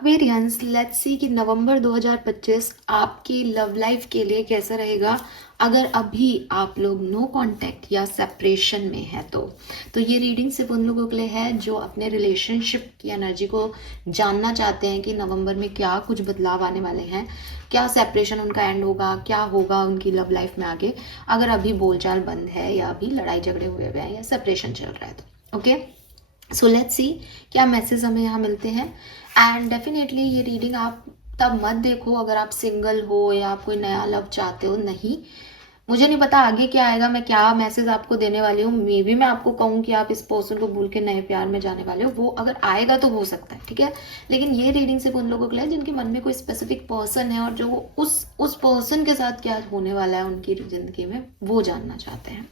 Aquarians, let's see कि नवंबर 2025 आपकी love life के लिए कैसा रहेगा अगर अभी आप लोग नो कांटेक्ट या सेपरेशन में है तो ये रीडिंग सिर्फ उन लोगों के लिए है जो अपने रिलेशनशिप की एनर्जी को जानना चाहते हैं कि नवंबर में क्या कुछ बदलाव आने वाले हैं, क्या सेपरेशन उनका एंड होगा, क्या होगा उनकी लव लाइफ में आगे अगर अभी बोलचाल बंद है या अभी लड़ाई झगड़े हुए हैं या सेपरेशन चल रहा है। तो ओके, सो लेट्स सी क्या मैसेज हमें यहाँ मिलते हैं। एंड डेफिनेटली ये रीडिंग आप तब मत देखो अगर आप सिंगल हो या आप कोई नया लव चाहते हो। नहीं, मुझे नहीं पता आगे क्या आएगा, मैं क्या मैसेज आपको देने वाली हूँ। मे बी मैं आपको कहूँ कि आप इस पर्सन को भूल के नए प्यार में जाने वाले हो, वो अगर आएगा तो हो सकता है, ठीक है। लेकिन ये रीडिंग सिर्फ उन लोगों के लिए जिनके मन में कोई स्पेसिफिक पर्सन है और जो वो उस पर्सन के साथ क्या होने वाला है उनकी जिंदगी में वो जानना चाहते हैं।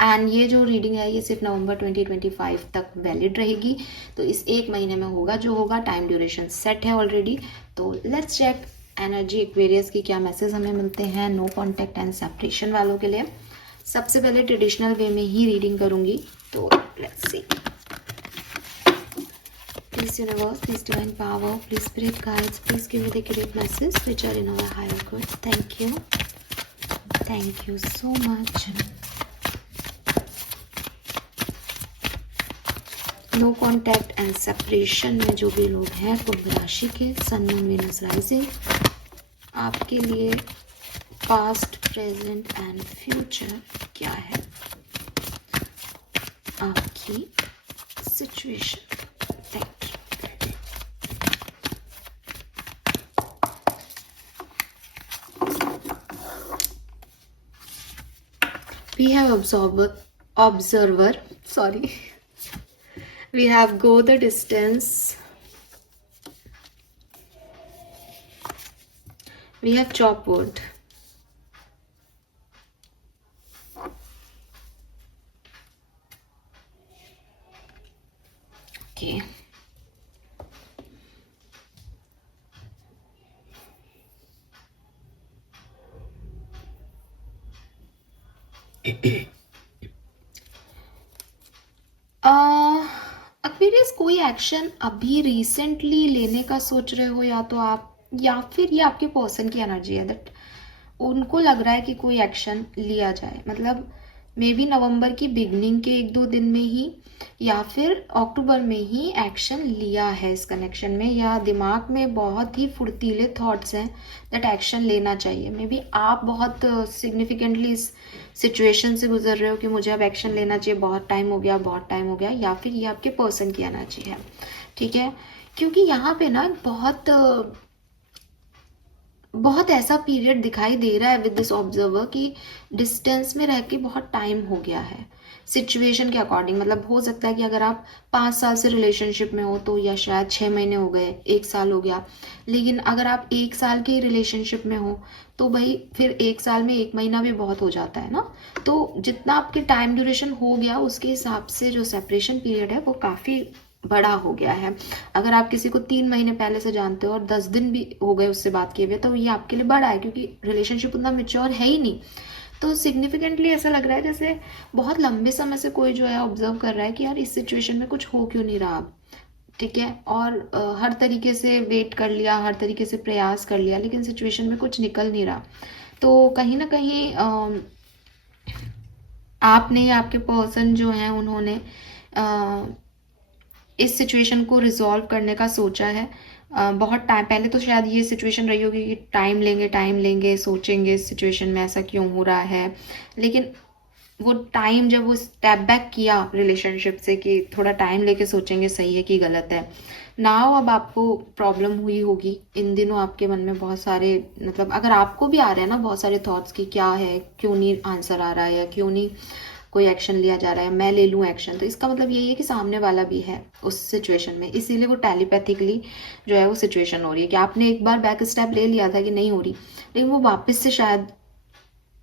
एंड ये जो रीडिंग है ये सिर्फ नवंबर 2025 तक वैलिड रहेगी। तो इस एक महीने में होगा जो होगा, टाइम ड्यूरेशन सेट है ऑलरेडी। तो लेट्स चेक एनर्जी एक्वेरियस की क्या मैसेज हमें मिलते हैं नो कॉन्टैक्ट एंड सेपरेशन वालों के लिए। सबसे पहले ट्रेडिशनल वे में ही रीडिंग करूंगी, तो let's see. Please universe, please divine power, please spirit guides, please give me the accurate message which are in our higher good. Thank you so much. No contact and separation में जो भी लोग हैं कुंभ राशि के, सन moon Venus rising, आपके लिए past present and future क्या है आपकी situation. Thank you. We have observer sorry, we have go the distance, we have chop wood, okay, Aquarius कोई एक्शन अभी रिसेंटली लेने का सोच रहे हो या तो आप, या फिर ये आपके पर्सन की एनर्जी है दैट उनको लग रहा है कि कोई एक्शन लिया जाए। मतलब मे बी नवंबर की बिगनिंग के 1-2 दिन में ही या फिर अक्टूबर में ही एक्शन लिया है इस कनेक्शन में, या दिमाग में बहुत ही फुर्तीले थॉट्स हैं दैट एक्शन लेना चाहिए। मे बी आप बहुत सिग्निफिकेंटली इस सिचुएशन से गुजर रहे हो कि मुझे अब एक्शन लेना चाहिए, बहुत टाइम हो गया, बहुत टाइम हो गया, या फिर ये आपके पर्सन की एनर्जी है, ठीक है। क्योंकि यहाँ पे ना बहुत ऐसा पीरियड दिखाई दे रहा है विद दिस ऑब्जर्वर कि डिस्टेंस में रह के बहुत टाइम हो गया है सिचुएशन के अकॉर्डिंग। मतलब हो सकता है कि अगर आप 5 साल से रिलेशनशिप में हो तो, या शायद 6 महीने हो गए, 1 साल हो गया। लेकिन अगर आप 1 साल के रिलेशनशिप में हो तो भाई फिर 1 साल में 1 महीना भी बहुत हो जाता है ना। तो जितना आपके टाइम ड्यूरेशन हो गया उसके हिसाब से जो सेपरेशन पीरियड है वो काफ़ी बड़ा हो गया है। अगर आप किसी को 3 महीने पहले से जानते हो और 10 दिन भी हो गए उससे बात किए हुए, तो ये आपके लिए बड़ा है क्योंकि रिलेशनशिप उतना मेच्योर है ही नहीं। तो सिग्निफिकेंटली ऐसा लग रहा है जैसे बहुत लंबे समय से कोई जो है ऑब्जर्व कर रहा है कि यार इस सिचुएशन में कुछ हो क्यों नहीं रहा, ठीक है। और हर तरीके से वेट कर लिया, हर तरीके से प्रयास कर लिया, लेकिन सिचुएशन में कुछ निकल नहीं रहा। तो कहीं ना कहीं आपने या आपके पर्सन जो हैं उन्होंने इस सिचुएशन को रिजॉल्व करने का सोचा है। बहुत टाइम पहले तो शायद ये सिचुएशन रही होगी कि टाइम लेंगे, सोचेंगे इस सिचुएशन में ऐसा क्यों हो रहा है। लेकिन वो टाइम जब वो स्टेप बैक किया रिलेशनशिप से कि थोड़ा टाइम लेके सोचेंगे सही है कि गलत है, नाउ अब आपको प्रॉब्लम हुई होगी इन दिनों। आपके मन में बहुत सारे, मतलब अगर आपको भी आ रहे हैं ना बहुत सारे थॉट्स कि क्या है, क्यों नहीं आंसर आ रहा है, या क्यों नहीं कोई एक्शन लिया जा रहा है, मैं ले लूँ एक्शन। तो इसका मतलब यही है कि सामने वाला भी है उस सिचुएशन में, इसीलिए वो टेलीपैथिकली जो है वो सिचुएशन हो रही है कि आपने एक बार बैक स्टेप ले लिया था कि नहीं हो रही, लेकिन वो वापस से शायद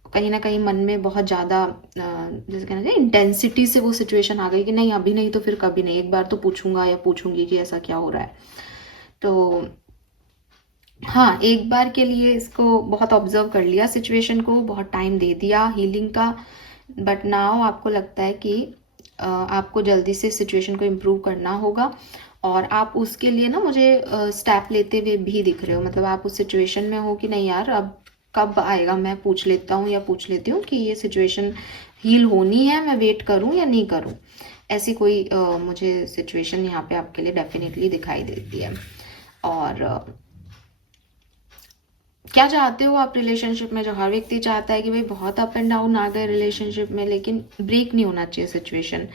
कहीं ना कहीं मन में बहुत ज़्यादा जैसे कहना चाहिए इंटेंसिटी से वो सिचुएशन आ गई कि नहीं अभी नहीं तो फिर कभी नहीं, एक बार तो पूछूंगा या पूछूंगी कि ऐसा क्या हो रहा है। तो हाँ, एक बार के लिए इसको बहुत ऑब्जर्व कर लिया सिचुएशन को, बहुत टाइम दे दिया हीलिंग का, बट नाउ आपको लगता है कि आपको जल्दी से सिचुएशन को इम्प्रूव करना होगा और आप उसके लिए ना मुझे स्टेप लेते हुए भी दिख रहे हो, मतलब आप उस सिचुएशन में हो कि नहीं यार अब कब आएगा, मैं पूछ लेता हूँ या पूछ लेती हूँ कि ये सिचुएशन हील होनी है, मैं वेट करूँ या नहीं करूँ। ऐसी कोई मुझे सिचुएशन यहाँ पे आपके लिए डेफिनेटली दिखाई देती है। और क्या चाहते हो आप रिलेशनशिप में? जो हर व्यक्ति चाहता है कि भाई बहुत अप एंड डाउन आ गए रिलेशनशिप में, लेकिन ब्रेक नहीं होना चाहिए सिचुएशन।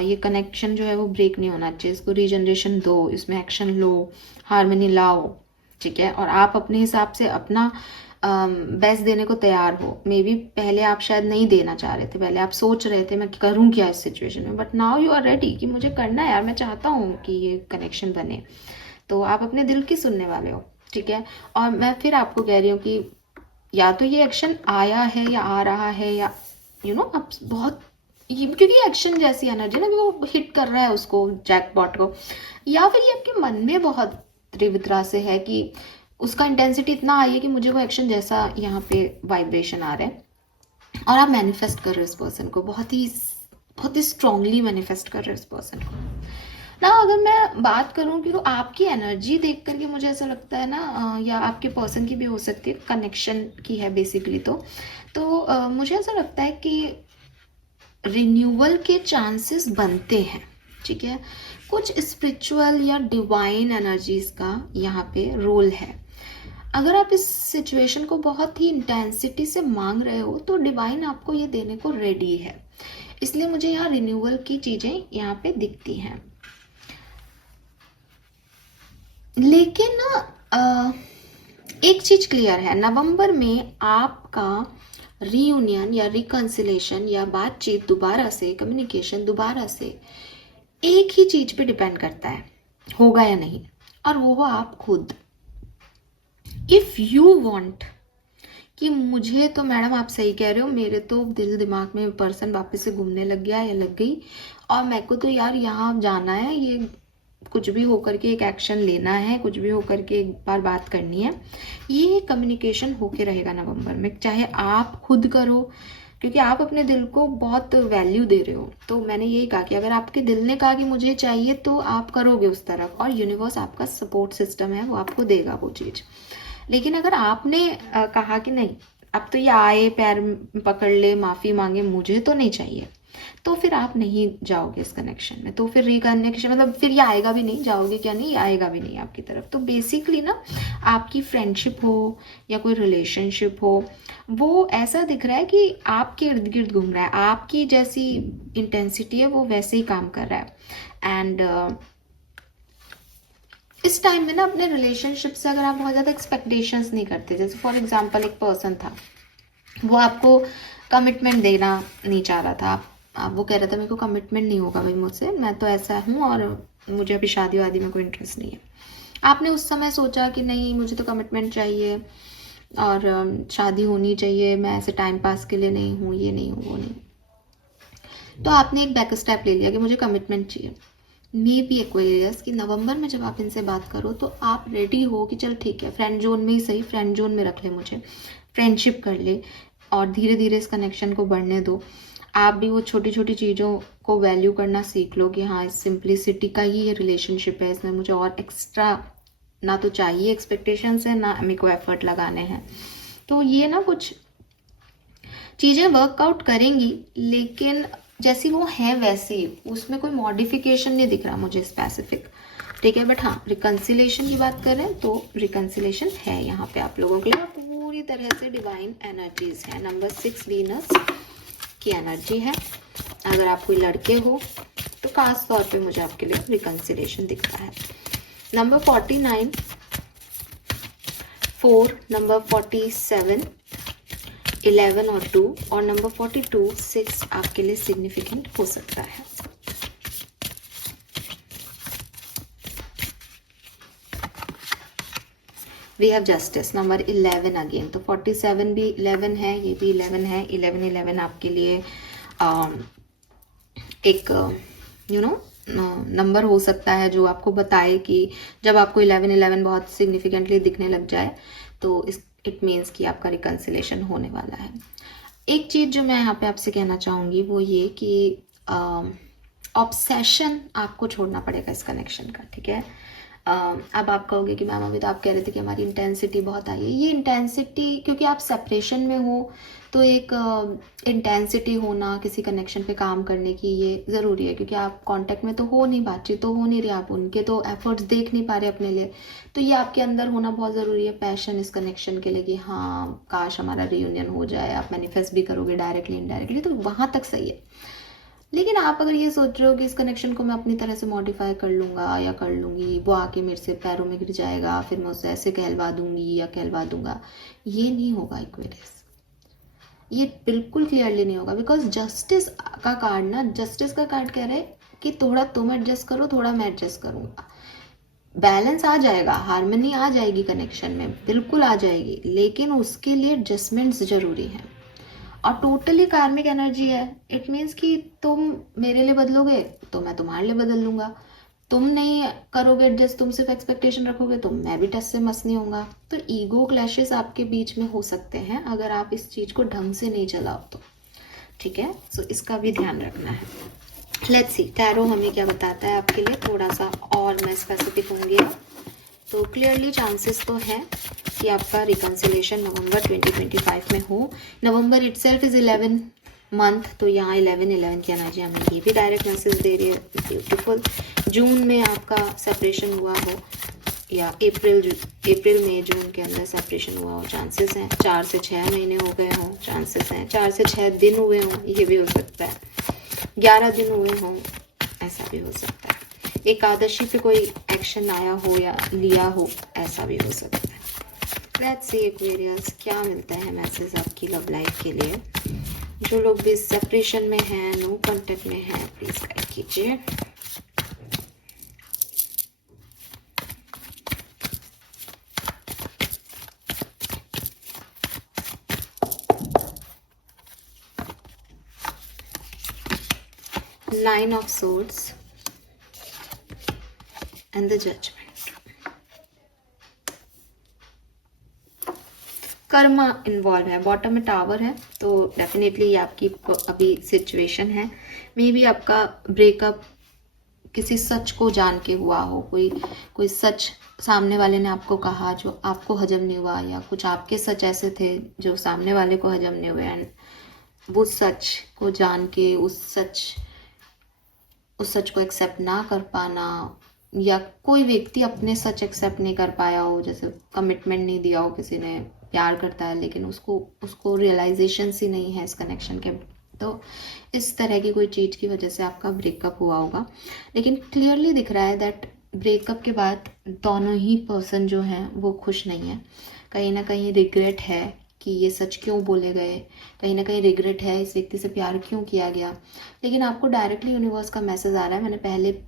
ये कनेक्शन जो है वो ब्रेक नहीं होना चाहिए, इसको रीजनरेशन दो, इसमें एक्शन लो, हार्मनी लाओ, ठीक है। और आप अपने हिसाब से अपना बेस्ट देने को तैयार हो। मे बी पहले आप शायद नहीं देना चाह रहे थे, पहले आप सोच रहे थे मैं करूँ क्या इस सिचुएशन में, but now you are ready कि मुझे करना है यार, मैं चाहता हूँ कि ये कनेक्शन बने। तो आप अपने दिल की सुनने वाले हो, ठीक है। और मैं फिर आपको कह रही हूँ कि या तो ये एक्शन आया है या आ रहा है, या आप बहुत क्योंकि एक्शन जैसी एनर्जी ना कि वो हिट कर रहा है उसको, जैकपॉट को, या फिर ये आपके मन में बहुत तीव्रता से है कि उसका इंटेंसिटी इतना हाई है कि मुझे वो एक्शन जैसा यहाँ पे वाइब्रेशन आ रहा है, और आप मैनिफेस्ट कर रहे हो इस पर्सन को, बहुत ही स्ट्रांगली मैनिफेस्ट कर रहे हो इस पर्सन को ना। अगर मैं बात करूं कि तो आपकी एनर्जी देख करके मुझे ऐसा लगता है ना, या आपके पर्सन की भी हो सकती है, कनेक्शन की है बेसिकली। तो मुझे ऐसा लगता है कि रिन्यूअल के चांसेस बनते हैं, ठीक है। कुछ स्पिरिचुअल या डिवाइन एनर्जीज का यहाँ पे रोल है। अगर आप इस सिचुएशन को बहुत ही इंटेंसिटी से मांग रहे हो तो डिवाइन आपको ये देने को रेडी है, इसलिए मुझे यहाँ रिन्यूअल की चीजें यहाँ पे दिखती हैं। लेकिन एक चीज क्लियर है, नवंबर में आपका रीयूनियन या रिकंसिलेशन या बातचीत दोबारा से, कम्युनिकेशन दोबारा से एक ही चीज पे डिपेंड करता है, होगा या नहीं, और वो हो आप खुद। इफ यू वांट कि मुझे तो मैडम आप सही कह रहे हो, मेरे तो दिल दिमाग में पर्सन वापस से घूमने लग गया या लग गई, और मेरे को तो यार यहाँ जाना है, ये कुछ भी होकर के एक एक्शन लेना है, कुछ भी होकर के एक बार बात करनी है, ये कम्युनिकेशन होके रहेगा नवंबर में, चाहे आप खुद करो, क्योंकि आप अपने दिल को बहुत वैल्यू दे रहे हो। तो मैंने यही कहा कि अगर आपके दिल ने कहा कि मुझे चाहिए तो आप करोगे उस तरफ, और यूनिवर्स आपका सपोर्ट सिस्टम है, वो आपको देगा वो चीज़। लेकिन अगर आपने कहा कि नहीं अब तो ये आए, पैर पकड़ ले, माफ़ी मांगे, मुझे तो नहीं चाहिए, तो फिर आप नहीं जाओगे इस कनेक्शन में। तो फिर रिकनेक्शन मतलब फिर ये आएगा भी नहीं, जाओगे क्या नहीं, आएगा भी नहीं आपकी तरफ। तो बेसिकली ना आपकी फ्रेंडशिप हो या कोई रिलेशनशिप हो, वो ऐसा दिख रहा है कि आपके इर्द गिर्द घूम रहा है, आपकी जैसी इंटेंसिटी है वो वैसे ही काम कर रहा है। एंड इस टाइम में ना अपने रिलेशनशिप से अगर आप बहुत ज़्यादा एक्सपेक्टेशंस नहीं करते, जैसे फॉर एग्जांपल एक पर्सन था, वो आपको कमिटमेंट देना नहीं चाह रहा था, आप वो कह रहा था मेरे को कमिटमेंट नहीं होगा भाई मुझसे, मैं तो ऐसा हूँ और मुझे अभी शादी वादी में कोई इंटरेस्ट नहीं है। आपने उस समय सोचा कि नहीं मुझे तो कमिटमेंट चाहिए और शादी होनी चाहिए, मैं ऐसे टाइम पास के लिए नहीं हूँ, ये नहीं हूँ, वो नहीं। तो आपने एक बैक स्टेप ले लिया कि मुझे कमिटमेंट चाहिए। मे बी एक्वेरियस कि नवंबर में जब आप इनसे बात करो तो आप रेडी हो कि चल ठीक है, फ्रेंड जोन में ही सही, फ्रेंड जोन में रख ले मुझे, फ्रेंडशिप कर ले, और धीरे धीरे इस कनेक्शन को बढ़ने दो। आप भी वो छोटी छोटी चीज़ों को वैल्यू करना सीख लो कि हाँ इस सिंप्लिसिटी का ही ये रिलेशनशिप है, इसमें मुझे और एक्स्ट्रा ना तो चाहिए एक्सपेक्टेशंस है, ना मेरे को एफर्ट लगाने हैं। तो ये ना कुछ चीज़ें वर्कआउट करेंगी, लेकिन जैसी वो है वैसी, उसमें कोई मॉडिफिकेशन नहीं दिख रहा मुझे स्पेसिफिक, ठीक है। बट हाँ रिकंसिलेशन की बात करें तो रिकंसिलेशन है यहाँ पे आप लोगों के लिए, पूरी तरह से डिवाइन एनर्जीज है। नंबर 6 वीनस की एनर्जी है। अगर आप कोई लड़के हो तो खास तौर पे मुझे आपके लिए रिकंसिलेशन दिख रहा है। नंबर 49, 4, नंबर 47, 11 और 2, और नंबर 42, 6 आपके लिए सिग्निफिकेंट हो सकता है। We have justice, number 11 again, तो 47 भी 11 है, ये भी 11 है। 11 आपके लिए एक नंबर हो सकता है जो आपको बताए कि जब आपको 11 बहुत सिग्निफिकेंटली दिखने लग जाए तो इट मीन्स कि आपका रिकंसिलेशन होने वाला है। एक चीज़ जो मैं यहाँ पे आपसे कहना चाहूँगी वो ये कि ऑब्सेशन आपको छोड़ना पड़ेगा इस कनेक्शन का, ठीक है। अब आप कहोगे कि मैम अभी तो आप कह रहे थे कि हमारी इंटेंसिटी बहुत आई है। ये इंटेंसिटी क्योंकि आप सेपरेशन में हो तो एक इंटेंसिटी होना किसी कनेक्शन पे काम करने की ये ज़रूरी है, क्योंकि आप कांटेक्ट में तो हो नहीं, बातचीत तो हो नहीं रही, आप उनके तो एफर्ट्स देख नहीं पा रहे अपने लिए। तो ये आपके अंदर होना बहुत ज़रूरी है, पैशन इस कनेक्शन के लिए कि हाँ काश हमारा रियूनियन हो जाए। आप मैनिफेस्ट भी करोगे डायरेक्टली इनडायरेक्टली, तो वहाँ तक सही है। लेकिन आप अगर ये सोच रहे हो कि इस कनेक्शन को मैं अपनी तरह से मॉडिफाई कर लूँगा या कर लूँगी, वो आके मेरे से पैरों में गिर जाएगा, फिर मैं उससे ऐसे कहलवा दूँगी या कहलवा दूँगा, ये नहीं होगा एक्वेरियस। ये बिल्कुल क्लियरली नहीं होगा, बिकॉज जस्टिस का कार्ड ना, जस्टिस का कार्ड कह रहे हैं कि थोड़ा तुम एडजस्ट करो, थोड़ा मैं एडजस्ट करूँगा, बैलेंस आ जाएगा, हार्मनी आ जाएगी कनेक्शन में, बिल्कुल आ जाएगी, लेकिन उसके लिए एडजस्टमेंट्स जरूरी हैं। और टोटली कार्मिक एनर्जी है। इट मीन्स कि तुम मेरे लिए बदलोगे तो मैं तुम्हारे लिए बदल लूँगा, तुम नहीं करोगे एडजस्ट, तुम सिर्फ एक्सपेक्टेशन रखोगे तो मैं भी टस से मस नहीं होऊंगा। तो ईगो क्लैशेस आपके बीच में हो सकते हैं अगर आप इस चीज़ को ढंग से नहीं चलाओ तो, ठीक है। सो इसका भी ध्यान रखना है। लेट्स सी टैरो हमें क्या बताता है आपके लिए, थोड़ा सा और मैं स्पेसिफिक होंगी। तो क्लियरली चांसेस तो हैं कि आपका रिकन्सिलेशन नवंबर 2025 में हो। नवंबर इटसेल्फ इज 11 मंथ, तो यहाँ 11 की एनर्जी हमें ये भी डायरेक्ट मैसेज दे रही है, ब्यूटीफुल। जून में आपका सेपरेशन हुआ हो, या अप्रैल मई जून के अंदर सेपरेशन हुआ हो, चांसेस हैं। 4 से 6 महीने हो गए हों, चांसेस हैं। 4 से 6 दिन हुए हों, ये भी हो सकता है। 11 दिन हुए हों, ऐसा भी हो सकता है। एकादशी पे कोई एक्शन आया हो या लिया हो, ऐसा भी हो सकता है। लेट्स सी एक्वेरियस क्या मिलता है मैसेज आपकी लव लाइफ के लिए। जो लोग भी सेपरेशन में हैं, नो कांटेक्ट में हैं, प्लीज गाइड कीजिए। Nine of swords and the judgement. Karma involve है, बॉटम में टावर है, तो डेफिनेटली ये आपकी अभी सिचुएशन है। मे बी आपका ब्रेकअप किसी सच को जान के हुआ हो, कोई सच सामने वाले ने आपको कहा जो आपको हजम नहीं हुआ, या कुछ आपके सच ऐसे थे जो सामने वाले को हजम नहीं हुए, एंड वो सच को जान के उस सच को एक्सेप्ट ना कर पाना, या कोई व्यक्ति अपने सच एक्सेप्ट नहीं कर पाया हो, जैसे कमिटमेंट नहीं दिया हो, किसी ने प्यार करता है लेकिन उसको रियलाइजेशन ही नहीं है इस कनेक्शन के, तो इस तरह की कोई चीज़ की वजह से आपका ब्रेकअप हुआ होगा। लेकिन क्लियरली दिख रहा है दैट ब्रेकअप के बाद दोनों ही पर्सन जो हैं वो खुश नहीं है। कहीं ना कहीं रिग्रेट है कि ये सच क्यों बोले गए, कहीं ना कहीं रिग्रेट है इस व्यक्ति से प्यार क्यों किया गया। लेकिन आपको डायरेक्टली यूनिवर्स का मैसेज आ रहा है, मैंने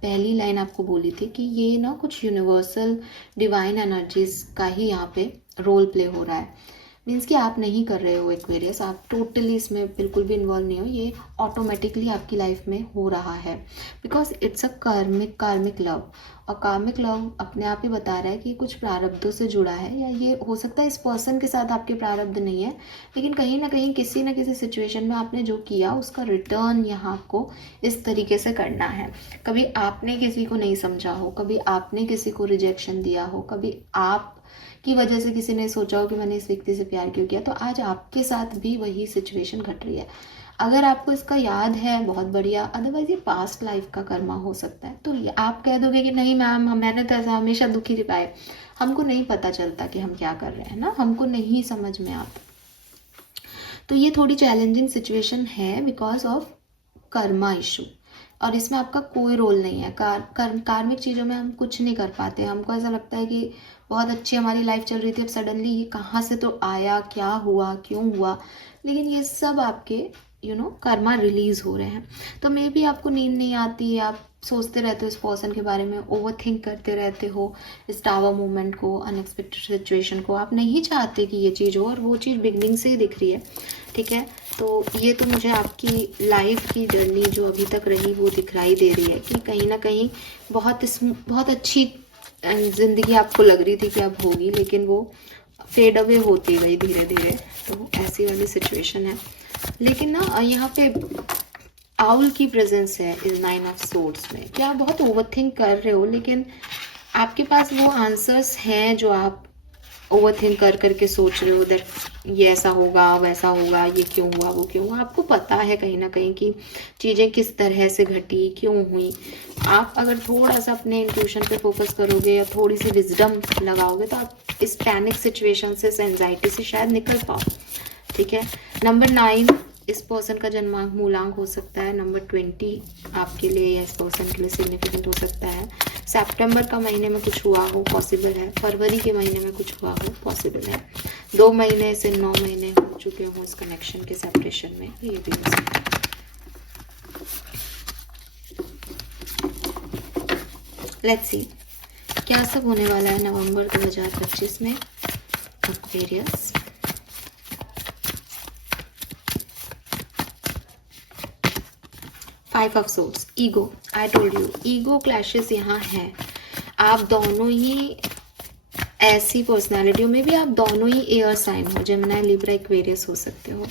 पहली लाइन आपको बोली थी कि ये ना कुछ यूनिवर्सल डिवाइन एनर्जीज का ही यहाँ पे रोल प्ले हो रहा है। मीन्स कि आप नहीं कर रहे हो एक्वेरियस, आप टोटली इसमें बिल्कुल भी इन्वॉल्व नहीं हो, ये ऑटोमेटिकली आपकी लाइफ में हो रहा है, बिकॉज इट्स अ कार्मिक लव। और कार्मिक लव अपने आप ही बता रहा है कि कुछ प्रारब्धों से जुड़ा है, या ये हो सकता है इस पर्सन के साथ आपके प्रारब्ध नहीं है, लेकिन कहीं ना कहीं किसी न किसी सिचुएशन में आपने जो किया उसका रिटर्न यहाँ आपको इस तरीके से करना है। कभी आपने किसी को नहीं समझा हो, कभी आपने किसी को रिजेक्शन दिया हो, कभी आप की वजह से किसी ने सोचा हो कि मैंने इस व्यक्ति से प्यार क्यों किया, तो आज आपके साथ भी वही सिचुएशन घट रही है। अगर आपको इसका याद है बहुत बढ़िया, अदरवाइज ये पास्ट लाइफ का कर्मा हो सकता है। तो आप कह दोगे कि नहीं मैम मैंने तो ऐसा हमेशा दुखी रिपाए, हमको नहीं पता चलता कि हम क्या कर रहे हैं ना, हमको नहीं समझ में आता। तो ये थोड़ी चैलेंजिंग सिचुएशन है बिकॉज ऑफ कर्मा इशू, और इसमें आपका कोई रोल नहीं है। कार्मिक चीज़ों में हम कुछ नहीं कर पाते। हमको ऐसा लगता है कि बहुत अच्छी हमारी लाइफ चल रही थी, अब सडनली ये कहाँ से तो आया, क्या हुआ, क्यों हुआ, लेकिन ये सब आपके कर्मा रिलीज हो रहे हैं। तो मे बी आपको नींद नहीं आती, आप सोचते रहते हो इस पर्सन के बारे में, ओवर थिंक करते रहते हो इस टावर मूवमेंट को, अनएक्सपेक्टेड सिचुएशन को, आप नहीं चाहते कि ये चीज़ हो, और वो चीज़ बिगनिंग से ही दिख रही है, ठीक है। तो ये तो मुझे आपकी लाइफ की जर्नी जो अभी तक रही वो दिखाई दे रही है कि कहीं ना कहीं बहुत अच्छी ज़िंदगी आपको लग रही थी कि अब होगी, लेकिन वो फेड अवे होती गई धीरे धीरे। तो ऐसी वाली सिचुएशन है। लेकिन ना यहाँ पे आउल की प्रेजेंस है इस 9 ऑफ सोर्ड्स में, कि आप बहुत ओवरथिंक कर रहे हो, लेकिन आपके पास वो आंसर्स हैं जो आप ओवरथिंक कर करके सोच रहे हो दैट ये ऐसा होगा, वैसा होगा, ये क्यों हुआ, वो क्यों हुआ। आपको पता है कहीं ना कहीं कि चीज़ें किस तरह से घटी, क्यों हुई। आप अगर थोड़ा सा अपने इंट्यूशन पे फोकस करोगे या थोड़ी सी विजडम लगाओगे तो आप इस पैनिक सिचुएशन से, इस एंजाइटी से शायद निकल पाओ। ठीक है। नंबर 9 इस पर्सन का जन्मांक मूलांक हो सकता है। नंबर 20 आपके लिए या इस पर्सन के लिए सिग्निफिकेंट हो सकता है। सितंबर का महीने में कुछ हुआ हो, पॉसिबल है। फरवरी के महीने में कुछ हुआ हो, पॉसिबल है। 2 महीने से 9 महीने हो चुके हो इस कनेक्शन के सेपरेशन में, ये भी हो सकता है। लेट्स सी क्या सब होने वाला है नवंबर 2025 में Aquarius. 5 of swords, ego. I told you ego clashes यहाँ हैं। आप दोनों ही ऐसी पर्सनालिटियों में भी आप दोनों ही एयर साइन हो, जेमिनी, लिब्रा, एक्वेरियस हो सकते हो,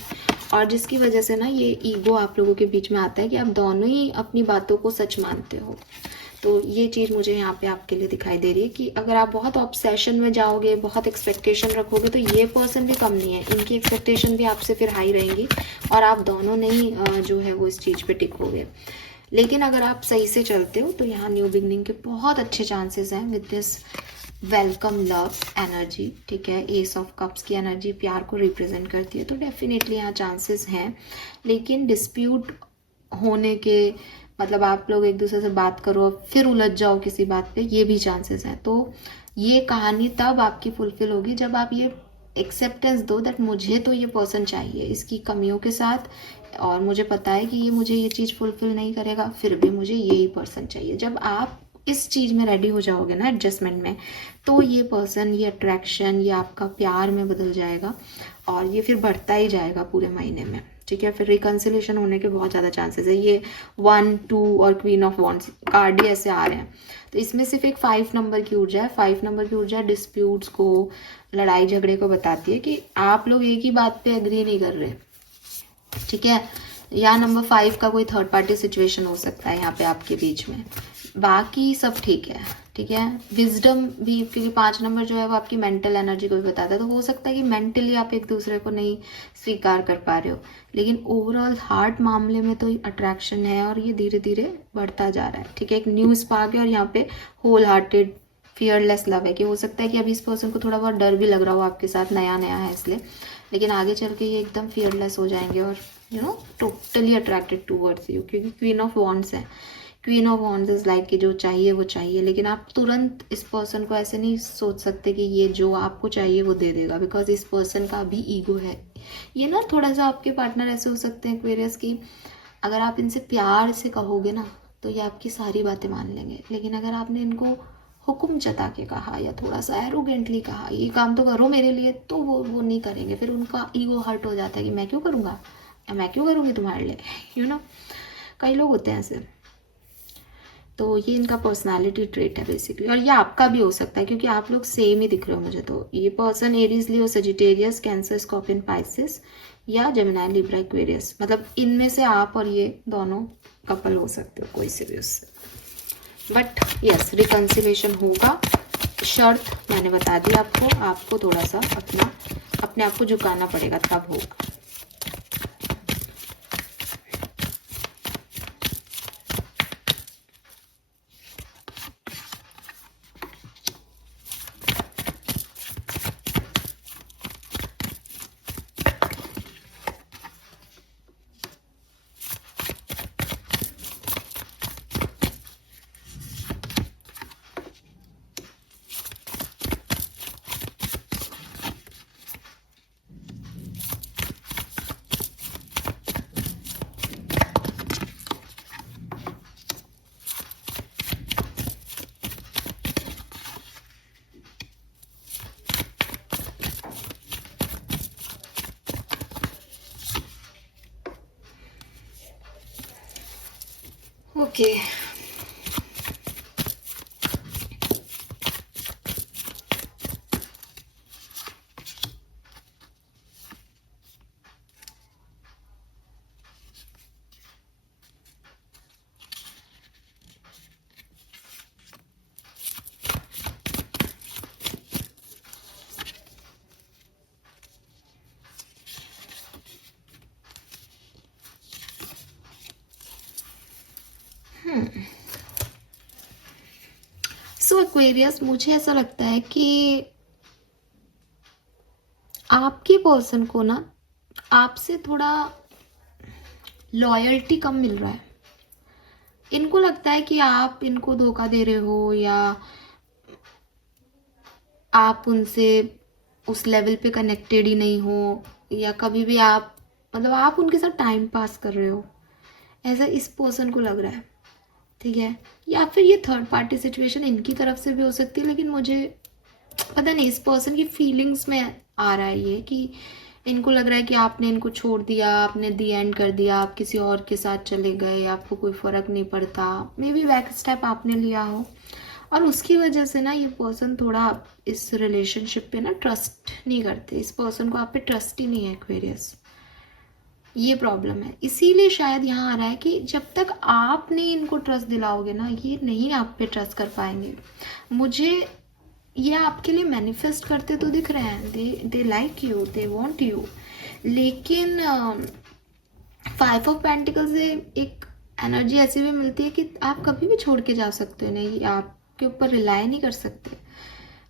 और जिसकी वजह से ना ये ईगो आप लोगों के बीच में आता है कि आप दोनों ही अपनी बातों को सच मानते हो। तो ये चीज़ मुझे यहाँ पे आपके लिए दिखाई दे रही है कि अगर आप बहुत ऑब्सेशन में जाओगे, बहुत एक्सपेक्टेशन रखोगे, तो ये पर्सन भी कम नहीं है, इनकी एक्सपेक्टेशन भी आपसे फिर हाई रहेंगी और आप दोनों नहीं जो है वो इस चीज़ पे टिकोगे। लेकिन अगर आप सही से चलते हो तो यहाँ न्यू बिगनिंग के बहुत अच्छे चांसेस हैं with this welcome love energy. ठीक है, एस ऑफ कप्स की एनर्जी प्यार को रिप्रेजेंट करती है, तो डेफिनेटली यहाँ चांसेस हैं। लेकिन डिस्प्यूट होने के, मतलब आप लोग एक दूसरे से बात करो फिर उलझ जाओ किसी बात पे, ये भी चांसेस हैं। तो ये कहानी तब आपकी फुलफिल होगी जब आप ये एक्सेप्टेंस दो दैट मुझे तो ये पर्सन चाहिए इसकी कमियों के साथ, और मुझे पता है कि ये मुझे ये चीज़ फुलफिल नहीं करेगा, फिर भी मुझे यही पर्सन चाहिए। जब आप इस चीज़ में रेडी हो जाओगे ना, एडजस्टमेंट में, तो ये पर्सन, ये अट्रैक्शन, ये आपका प्यार में बदल जाएगा और ये फिर बढ़ता ही जाएगा पूरे महीने में। ठीक है, फिर रिकन्सिलेशन होने के बहुत ज़्यादा चांसेस है। ये 1, 2 और क्वीन ऑफ वॉन्ड्स कार्ड ही ऐसे आ रहे हैं, तो इसमें सिर्फ एक 5 नंबर की ऊर्जा है। 5 नंबर की ऊर्जा डिस्प्यूट्स को, लड़ाई झगड़े को बताती है कि आप लोग एक ही बात पे एग्री नहीं कर रहे। ठीक है, या नंबर 5 का कोई थर्ड पार्टी सिचुएशन हो सकता है यहाँ पे आपके बीच में। बाकी सब ठीक है। ठीक है, विजडम भी, क्योंकि 5 नंबर जो है वो आपकी मेंटल एनर्जी को भी बताता है, तो हो सकता है कि मेंटली आप एक दूसरे को नहीं स्वीकार कर पा रहे हो, लेकिन ओवरऑल हार्ट मामले में तो अट्रैक्शन है और ये धीरे धीरे बढ़ता जा रहा है। ठीक है, एक न्यू स्पार्क है और यहाँ पे होल हार्टेड फियरलेस लव है, कि हो सकता है कि अभी इस पर्सन को थोड़ा बहुत डर भी लग रहा हो आपके साथ, नया नया है इसलिए, लेकिन आगे चल के ये एकदम फियरलेस हो जाएंगे और टोटली अट्रैक्टेड टूवर्ड्स यू, क्योंकि क्वीन ऑफ वॉन्ड्स है। Queen of wands is like कि जो चाहिए वो चाहिए, लेकिन आप तुरंत इस पर्सन को ऐसे नहीं सोच सकते कि ये जो आपको चाहिए वो दे देगा, बिकॉज इस पर्सन का भी ईगो है। ये ना थोड़ा सा आपके पार्टनर ऐसे हो सकते हैं एक्वेरियस की, अगर आप इनसे प्यार से कहोगे ना तो ये आपकी सारी बातें मान लेंगे, लेकिन अगर आपने इनको हुक्म जता के कहा या थोड़ा सा एरोगेंटली कहा ये काम तो करो मेरे लिए, तो वो नहीं करेंगे। फिर उनका ईगो हर्ट हो जाता है कि मैं क्यों करूँगा, या मैं क्यों करूँगी तुम्हारे लिए, कई लोग होते हैं ऐसे। तो ये इनका पर्सनालिटी ट्रेट है बेसिकली, और ये आपका भी हो सकता है क्योंकि आप लोग सेम ही दिख रहे हो मुझे। तो ये पर्सन एरीज, लियो, सजिटेरियस, कैंसर, स्कॉर्पियन, पाइसिस या जेमिनी, लिब्रा, एक्वेरियस, मतलब इनमें से आप और ये दोनों कपल हो सकते हो कोई से भी उससे। बट यस, रिकन्सिलेशन होगा। शर्त मैंने बता दी आपको थोड़ा सा अपने आप को झुकाना पड़ेगा, तब होगा। ओके, एक्वेरियस, मुझे ऐसा लगता है कि आपके पर्सन को ना आपसे थोड़ा लॉयल्टी कम मिल रहा है। इनको लगता है कि आप इनको धोखा दे रहे हो, या आप उनसे उस लेवल पे कनेक्टेड ही नहीं हो, या कभी भी आप मतलब आप उनके साथ टाइम पास कर रहे हो, ऐसा इस पर्सन को लग रहा है। ठीक है, या फिर ये थर्ड पार्टी सिचुएशन इनकी तरफ से भी हो सकती है, लेकिन मुझे पता नहीं, इस पर्सन की फीलिंग्स में आ रहा है ये कि इनको लग रहा है कि आपने इनको छोड़ दिया, आपने दी एंड कर दिया, आप किसी और के साथ चले गए, आपको कोई फ़र्क नहीं पड़ता, मे बी बैक स्टेप आपने लिया हो, और उसकी वजह से ना ये पर्सन थोड़ा इस रिलेशनशिप पे ना ट्रस्ट नहीं करते। इस पर्सन को आप पे ट्रस्ट ही नहीं है एक्वेरियस, ये प्रॉब्लम है। इसीलिए शायद यहाँ आ रहा है कि जब तक आप नहीं इनको ट्रस्ट दिलाओगे ना, ये नहीं आप पे ट्रस्ट कर पाएंगे। मुझे ये आपके लिए मैनिफेस्ट करते तो दिख रहे हैं, they like you, they want you, लेकिन 5 ऑफ पेंटिकल्स से एक एनर्जी ऐसी भी मिलती है कि आप कभी भी छोड़ के जा सकते हो, नहीं आपके ऊपर रिलाई नहीं कर सकते।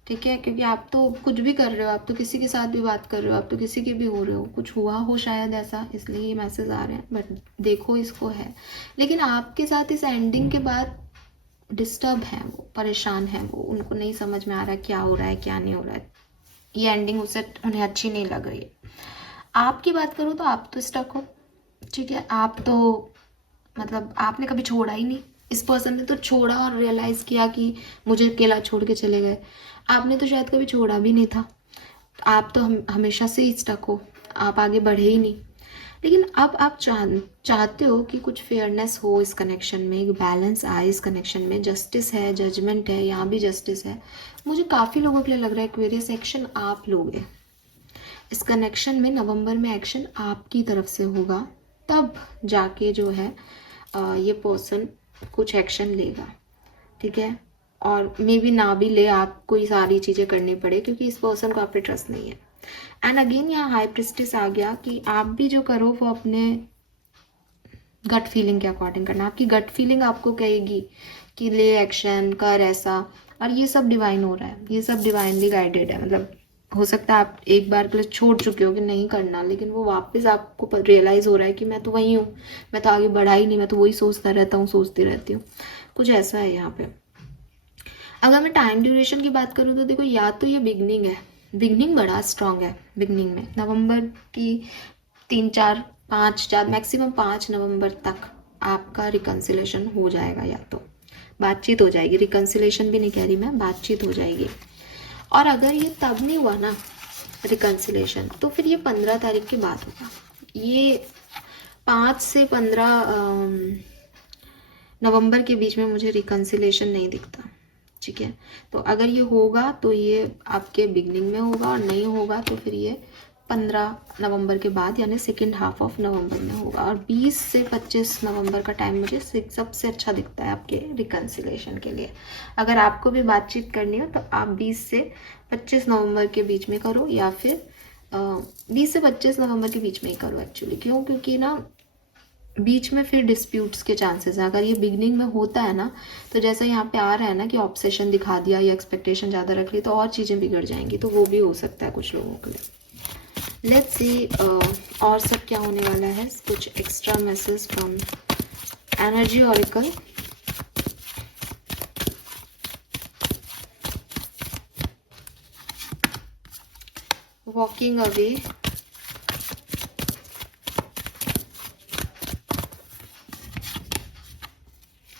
ठीक है, क्योंकि आप तो कुछ भी कर रहे हो, आप तो किसी के साथ भी बात कर रहे हो, आप तो किसी के भी हो रहे हो, कुछ हुआ हो शायद ऐसा, इसलिए ये मैसेज आ रहे हैं, बट देखो इसको है। लेकिन आपके साथ इस एंडिंग के बाद डिस्टर्ब हैं वो, परेशान हैं वो, उनको नहीं समझ में आ रहा है क्या हो रहा है क्या नहीं हो रहा है, ये एंडिंग उसे उन्हें अच्छी नहीं लग रही है। आपकी बात करूँ तो आप तो स्टक हो। ठीक है, आप तो मतलब आपने कभी छोड़ा ही नहीं, इस पर्सन ने तो छोड़ा और रियलाइज़ किया कि मुझे अकेला छोड़ के चले गए। आपने तो शायद कभी छोड़ा भी नहीं था, आप तो हमेशा से ही स्टक हो, आप आगे बढ़े ही नहीं। लेकिन अब आप चाहते हो कि कुछ फेयरनेस हो इस कनेक्शन में, एक बैलेंस आए इस कनेक्शन में, जस्टिस है, जजमेंट है, यहाँ भी जस्टिस है। मुझे काफ़ी लोगों के लिए लग रहा है एक्वेरियस एक्शन आप लोगे इस कनेक्शन में। नवंबर में एक्शन आपकी तरफ से होगा, तब जाके जो है ये पर्सन कुछ एक्शन लेगा। ठीक है, और मे बी ना भी ले, आपको ये सारी चीज़ें करनी पड़े, क्योंकि इस पर्सन को आप पे ट्रस्ट नहीं है। एंड अगेन यहाँ हाई प्रिस्टेस आ गया कि आप भी जो करो वो अपने गट फीलिंग के अकॉर्डिंग करना। आपकी गट फीलिंग आपको कहेगी कि ले एक्शन कर ऐसा, और ये सब डिवाइन हो रहा है, ये सब डिवाइनली गाइडेड है। मतलब हो सकता है आप एक बार के लिए छोड़ चुके हो कि नहीं करना, लेकिन वो वापस आपको रियलाइज़ हो रहा है कि मैं तो वही हूँ, मैं तो आगे बढ़ा ही नहीं, मैं तो वही सोचता रहता हूँ, सोचती रहती हूँ, कुछ ऐसा है यहाँ पे। अगर मैं टाइम ड्यूरेशन की बात करूँ तो देखो, या तो ये बिगनिंग है, बिगनिंग बड़ा स्ट्रांग है। बिगनिंग में नवंबर की 3-4-5 मैक्सिमम 5 नवंबर तक आपका रिकन्सिलेशन हो जाएगा, या तो बातचीत हो जाएगी, रिकन्सिलेशन भी नहीं कह रही मैं, बातचीत हो जाएगी। और अगर ये तब नहीं हुआ ना रिकन्सिलेशन, तो फिर ये 15 तारीख के बाद होगा। ये 5 से 15 नवंबर के बीच में मुझे रिकन्सिलेशन नहीं दिखता। ठीक है, तो अगर ये होगा तो ये आपके बिगनिंग में होगा, और नहीं होगा तो फिर ये 15 नवंबर के बाद, यानी सेकेंड हाफ ऑफ नवंबर में होगा। और 20 से 25 नवंबर का टाइम मुझे सबसे अच्छा दिखता है आपके रिकन्सिलेशन के लिए। अगर आपको भी बातचीत करनी हो तो आप 20 से 25 नवंबर के बीच में करो, या फिर 20 से 25 नवंबर के बीच में ही करो एक्चुअली। क्यों? क्योंकि ना बीच में फिर डिस्प्यूट्स के चांसेस हैं। अगर ये बिगनिंग में होता है ना, तो जैसा यहाँ पे आ रहा है ना कि ऑब्सेशन दिखा दिया या एक्सपेक्टेशन ज़्यादा रख ली, तो और चीज़ें बिगड़ जाएंगी, तो वो भी हो सकता है कुछ लोगों के लिए। लेट्स सी और सब क्या होने वाला है। कुछ extra message from energy oracle. Walking away,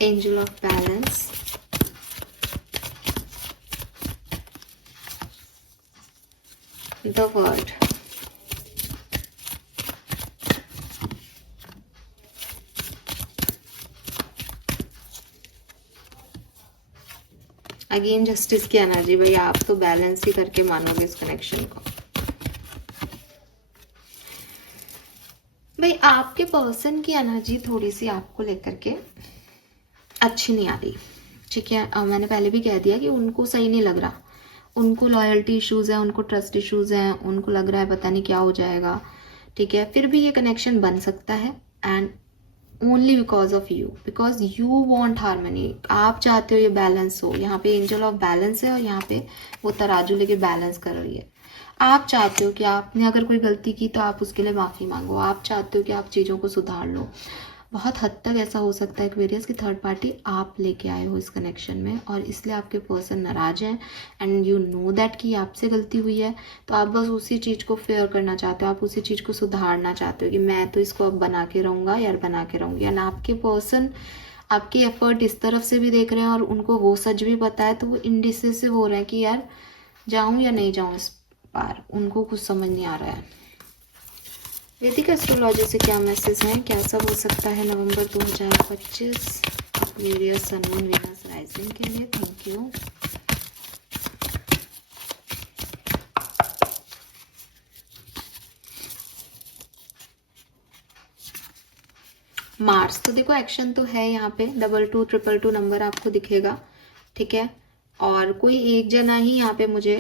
Angel of Balance, the World, again justice की एनर्जी। भाई आप तो बैलेंस ही करके मानोगे इस कनेक्शन को। भाई आपके पर्सन की एनर्जी थोड़ी सी आपको लेकर के अच्छी नहीं आ रही। ठीक है, मैंने पहले भी कह दिया कि उनको सही नहीं लग रहा, उनको लॉयल्टी इश्यूज़ हैं, उनको ट्रस्ट इश्यूज़ हैं, उनको लग रहा है पता नहीं क्या हो जाएगा। ठीक है, फिर भी ये कनेक्शन बन सकता है, and only because of you, because you want harmony. आप चाहते हो ये बैलेंस हो। यहाँ पे एंजल ऑफ बैलेंस है और यहाँ पे वो तराजू लेके बैलेंस कर रही है। आप चाहते हो कि आपने अगर कोई गलती की तो आप उसके लिए माफ़ी मांगो। आप चाहते हो कि आप चीज़ों को सुधार लो। बहुत हद तक ऐसा हो सकता है एक्वेरियस की थर्ड पार्टी आप लेके आए हो इस कनेक्शन में, और इसलिए आपके पर्सन नाराज हैं एंड यू नो दैट कि आपसे गलती हुई है। तो आप बस उसी चीज़ को फेयर करना चाहते हो, आप उसी चीज़ को सुधारना चाहते हो कि मैं तो इसको अब बना के रहूँगा यार, बना के रहूँगी। एंड आपके पर्सन आपकी एफर्ट इस तरफ से भी देख रहे हैं और उनको वो सच भी पता है, तो वो इंडिसिसिव हो रहे हैं कि यार जाऊँ या नहीं जाऊँ इस बार। उनको कुछ समझ नहीं आ रहा है। वैदिक एस्ट्रोलॉजी से क्या मैसेज है, क्या सब हो सकता है नवंबर 2025 Aquarius sun moon Venus rising के लिए। Thank you. मार्स, तो देखो एक्शन तो है यहाँ पे, 2222 नंबर आपको दिखेगा, ठीक है। और कोई एक जना ही यहाँ पे मुझे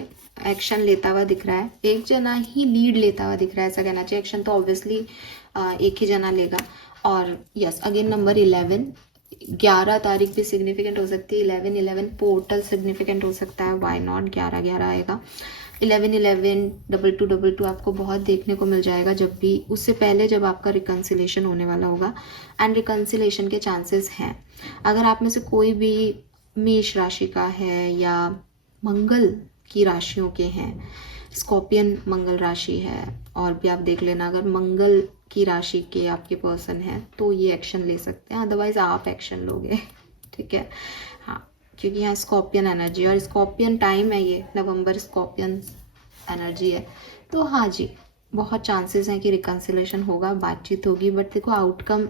एक्शन लेता हुआ दिख रहा है, एक जना ही लीड लेता हुआ दिख रहा है, ऐसा कहना चाहिए। एक्शन तो ऑब्वियसली एक ही जना लेगा। और यस, अगेन नंबर 11 तारीख भी सिग्निफिकेंट हो सकती है। 11 पोर्टल सिग्निफिकेंट हो सकता है, वाई नॉट। 11 आएगा। 11 2222 आपको बहुत देखने को मिल जाएगा, जब भी उससे पहले जब आपका रिकन्सिलेशन होने वाला होगा। एंड रिकन्सिलेशन के चांसेस हैं। अगर आप में से कोई भी मेष राशि का है या मंगल की राशियों के हैं, स्कॉर्पियन मंगल राशि है, और भी आप देख लेना अगर मंगल की राशि के आपके पर्सन हैं तो ये एक्शन ले सकते हैं, अदरवाइज आप एक्शन लोगे, ठीक है। हाँ, क्योंकि यहाँ स्कॉर्पियन एनर्जी और स्कॉर्पियन टाइम है, ये नवंबर स्कॉर्पियन एनर्जी है। तो हाँ जी, बहुत चांसेस हैं कि रिकन्सिलेशन होगा, बातचीत होगी। बट देखो outcome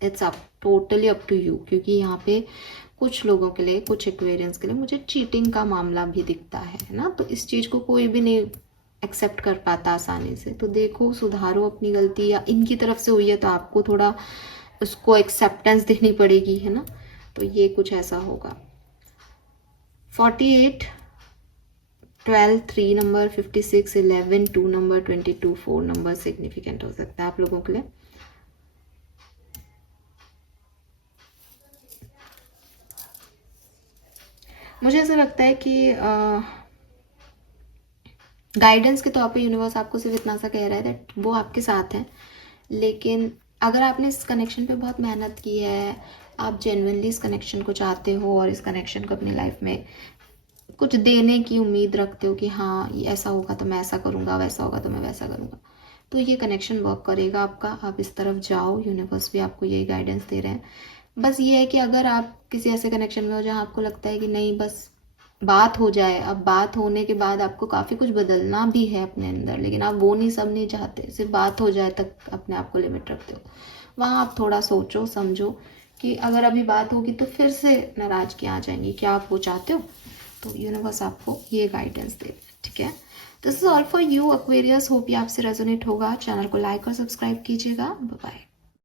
it's up totally up to you, क्योंकि यहाँ पे कुछ लोगों के लिए, कुछ एक्वेरियंस के लिए मुझे चीटिंग का मामला भी दिखता है ना। तो इस चीज़ को कोई भी नहीं एक्सेप्ट कर पाता आसानी से। तो देखो, सुधारो अपनी गलती, या इनकी तरफ से हुई है तो आपको थोड़ा उसको एक्सेप्टेंस देनी पड़ेगी, है ना। तो ये कुछ ऐसा होगा। 48 12 3 नंबर, 56 11 2 नंबर, 22 4 नंबर सिग्निफिकेंट हो सकता है आप लोगों के लिए। मुझे ऐसा लगता है कि गाइडेंस के तौर पे यूनिवर्स आपको सिर्फ इतना सा कह रहा है दैट वो आपके साथ हैं। लेकिन अगर आपने इस कनेक्शन पे बहुत मेहनत की है, आप जेन्युइनली इस कनेक्शन को चाहते हो और इस कनेक्शन को अपनी लाइफ में कुछ देने की उम्मीद रखते हो कि हाँ ये ऐसा होगा तो मैं ऐसा करूँगा, वैसा होगा तो मैं वैसा करूँगा, तो ये कनेक्शन वर्क करेगा आपका। आप इस तरफ जाओ, यूनिवर्स भी आपको यही गाइडेंस दे रहे हैं। बस ये है कि अगर आप किसी ऐसे कनेक्शन में हो जहाँ आपको लगता है कि नहीं बस बात हो जाए, अब बात होने के बाद आपको काफ़ी कुछ बदलना भी है अपने अंदर, लेकिन आप वो नहीं सब नहीं चाहते, सिर्फ बात हो जाए तक अपने आप को लिमिट रखते हो, वहाँ आप थोड़ा सोचो समझो कि अगर अभी बात होगी तो फिर से नाराज़गी आ जाएंगी, क्या आप वो चाहते हो। तो यूनिवर्स आपको ये गाइडेंस दे, ठीक है। This is all for you Aquarius, hope ये आपसे रेजोनेट होगा। चैनल को लाइक और सब्सक्राइब कीजिएगा। Bye bye.